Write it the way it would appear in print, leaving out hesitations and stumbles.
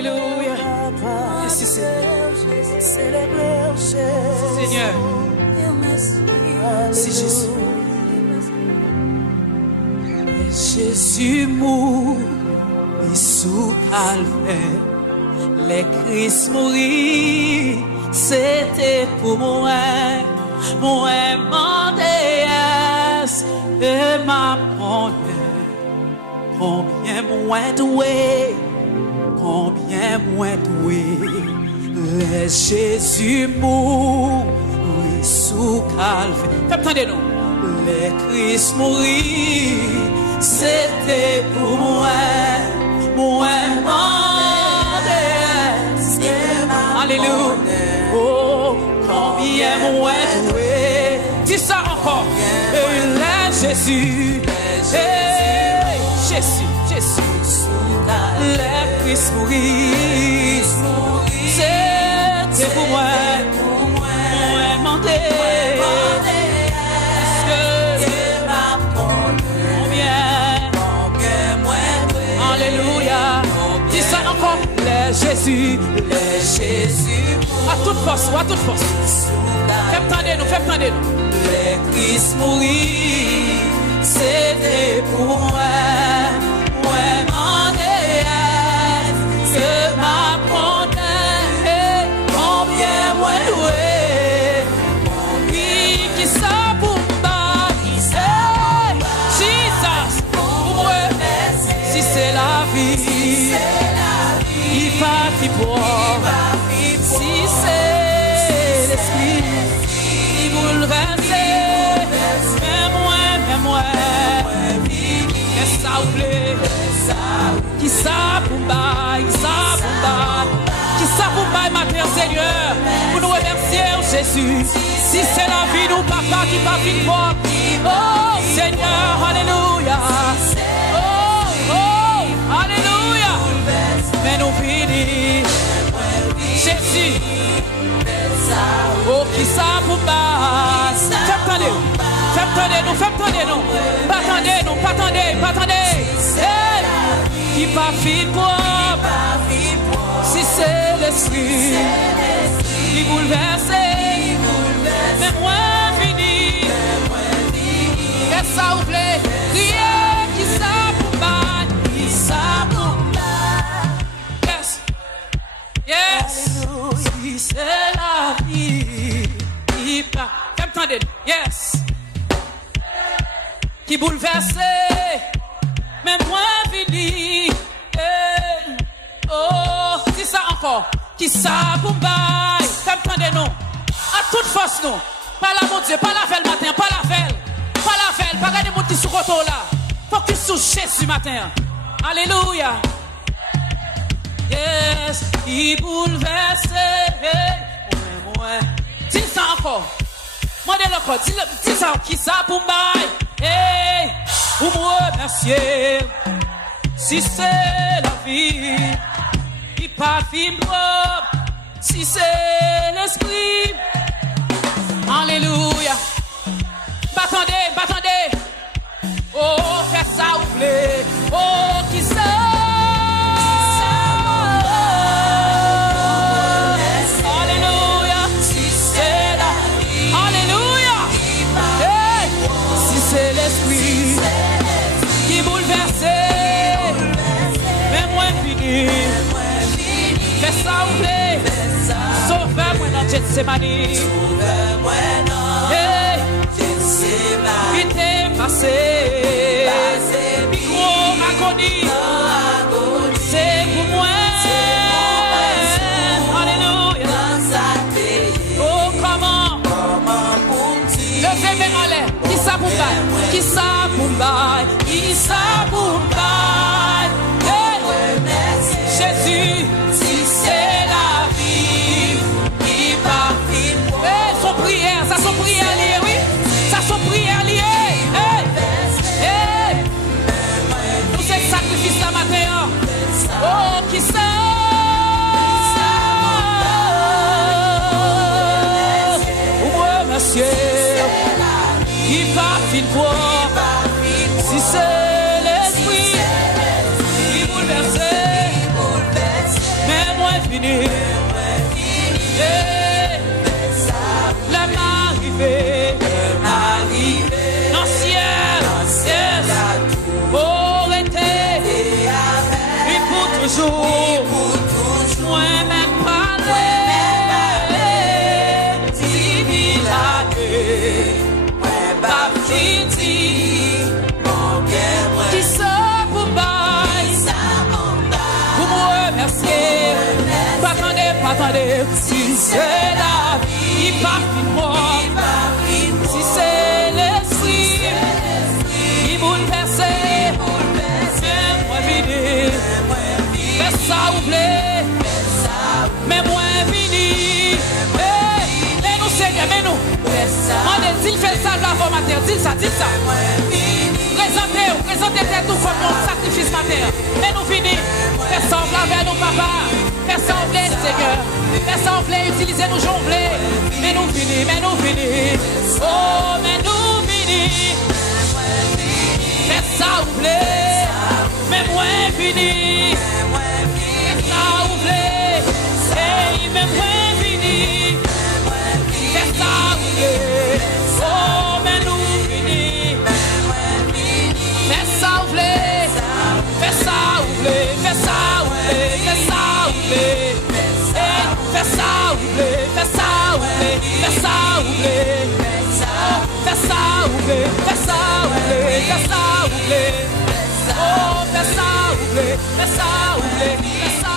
Alléluia. Merci Seigneur. Seigneur. Merci Jésus. Et Jésus mourit sous calvaire. Les Christ mourit, c'était pour moi. Moi mon déesse et ma monnaie. Combien moins doué, combien moins doué. Les Jésus mourit sous calvaire. Attendez-nous. Les Christ mourit, c'était pour moi. Moi mon déesse et ma Alléluia. Oh, combien moins doué. Dis ça encore. Et Jésus. Jésus. Les Christ mourit. C'était pour moi. Moi mon déesse. Alléluia. Dis ça encore. Les Jésus. À toute force. Fais-moi-nous. Les Christ mourit. C'était pour moi. Moi mon déesse. C'est ma monnaie. Combien moins doué. Qui ça pour moi. Jesus. Pour moi. Si c'est la vie, il va vivre. Si c'est l'esprit, il bouleverse. Mais moi, qu'est-ce que ça vous plaît? Qui ça pour bail, qui ça pour bail, ma Père Seigneur, pour nous remercier, Jésus. Si c'est la vie, nous, papa, qui va vivre. Oh Seigneur, alléluia. Alléluia. Mais nous finissons. Jésus. Oh, qui ça pour bas. Fais-moi-nous. Pas attendez. Qui pas fit pour. Si c'est l'esprit. Qui bouleverse. Mais moi fini. Qu'est-ce que ça vous plaît? Priez. Qui ça pour bas. Yes. Si c'est la vie. Qui pas. Yes. Qui bouleverse, mais moi fini. Oh, dis ça encore. Qui ça pour bail. Attendez-nous. À toute force, nous. Pas la mon Dieu, pas la fête matin, pas la fête. Pas regarder mon petit soukoto là. Focus sur Jésus matin. Alléluia. Yes, qui bouleverse. Moi. Dis ça encore. Modèle encore. Dis ça. Qui ça pour bail. Hey, pour me remercier. Si c'est la vie, il pas vivre. Si c'est l'esprit. Alléluia. Battendez. Oh, faites ça vous plaît. Oh, qui ça? Alléluia. Si c'est la vie. Alléluia. Hey, si c'est l'esprit qui bouleverse. Mais moi fini. Fais ça vous plaît. Sauve-moi dans Gethsemane. Hey, il t'est passé. Micro agonie. C'est pour moi. Alléluia. Oh, comment levez mes en l'air. Qui ça pour bail? Qui ça pour bail? Jésus, si c'est la vie, il va vivre. Son prière, ça son prière liée, oui. Ça son prière liée. Nous c'est sacrifice la matin. Oh, qui ça? Ouais, monsieur, il va vivre. Si c'est l'esprit, il bouleverse. Mais fini. Le m'arrivé. Non ciel. Oh, été. Et pour toujours. Moi-même parler. Divinité. Pas fini. Qui ça pour bail? Pour me remercier. Pas attendez. Si c'est la vie, il part de moi. Si c'est l'esprit, il bouleverse. Moi vini. Fais ça oublier. Mais moi vini. Mais nous Seigneur, mais nous. On dit, fait ça la voix mater. Dis ça. Présentez tout comme un sacrifice mater. Mais nous vini. Fais semblant vers nous, papa. Fais sembler, Seigneur. Fais sembler, utilisez-nous, jongler. Mais nous vini. Oh, mais nous vini. Fais ça oublier. Mais moi vini. Fais ça oublier. Hey, mais moi vini. Fais ça oublier. Oh, mais nous vini. Fais ça oublier. Fais ça oublier. Fais ça oublier. Fais ça oublier. Fais ça oublier. Fais ça oublier. Fais ça oublier. Fais ça oublier. Fais ça oublier. Fais ça oublier. Oh, fais ça oublier. Fais ça oublier. Fais ça